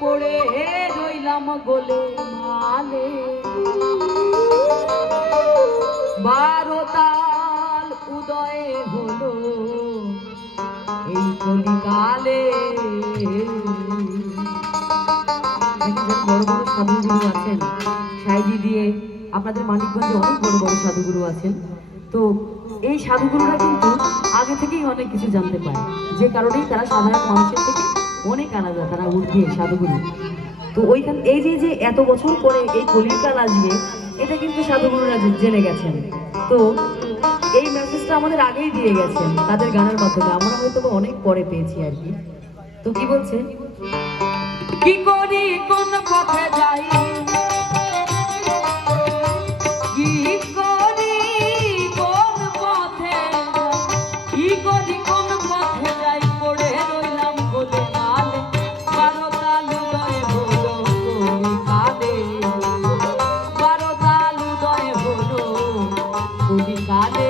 পড়ে রইলাম গোলে মালে, 12 তাল উদয় হলো এই কলিকালে। বড় বড় সাধুগুরু আছেন সাইজি দিয়ে, আপনাদের মানিকগঞ্জে অনেক বড় বড় সাধুগুরু আছেন। তো এই সাধুগুরুরা কিন্তু আগে থেকেই অনেক কিছু জানতে পারে, যে কারণেই তারা সাধারণ মানুষের থেকে অনেক আলাদা, তারা ঊর্ধ্বে সাধুগুরু। তো ওইখান এই যে যে এত বছর পরে এই কলিকাল আসবে, এটা কিন্তু সাধুগুরুরা জেনে গেছেন। তো এই মেসেজটা আমাদের আগেই দিয়ে গেছেন তাদের গানের মাধ্যমে, আমরা হয়তো অনেক পরে পেয়েছি আর কি। তো কি বলছে, কি করি কোন পথে যাই, কি করি কোন পথে, কি করি কোন পথে যাই, পড়ে রইলাম গোলে মালে, 12 তাল উদয় হলো কলিকালে, 12 তাল উদয় হলো কলিকালে।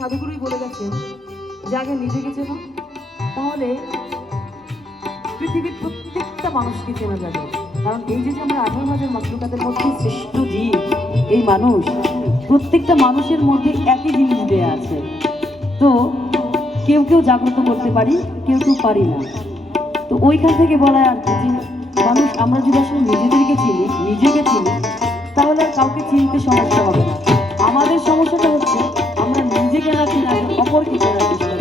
সাধুগুরুই বলে গেছেন যে আগে নিজেকে চেনো, তাহলে পৃথিবীর প্রত্যেকটা মানুষকে চেনা যাবে। কারণ এই যে আমরা 18,000 মাতৃকাদের মধ্যে শ্রেষ্ঠ জীব এই মানুষ, প্রত্যেকটা মানুষের মধ্যে একই জিনিস দেয়া আছে। তো কেউ কেউ জাগ্রত করতে পারি, কেউ কেউ পারি না। তো ওইখান থেকে বলা আর কি যে মানুষ আমরা যদি আসলে নিজেদেরকে চিনি, নিজেকে চিনি, তাহলে আর কাউকে চিনতে সমস্যা হবে না। আমাদের সমস্যাটা হচ্ছে আমরা নিজেকে না চিনি, অপরকে চেনার চেষ্টা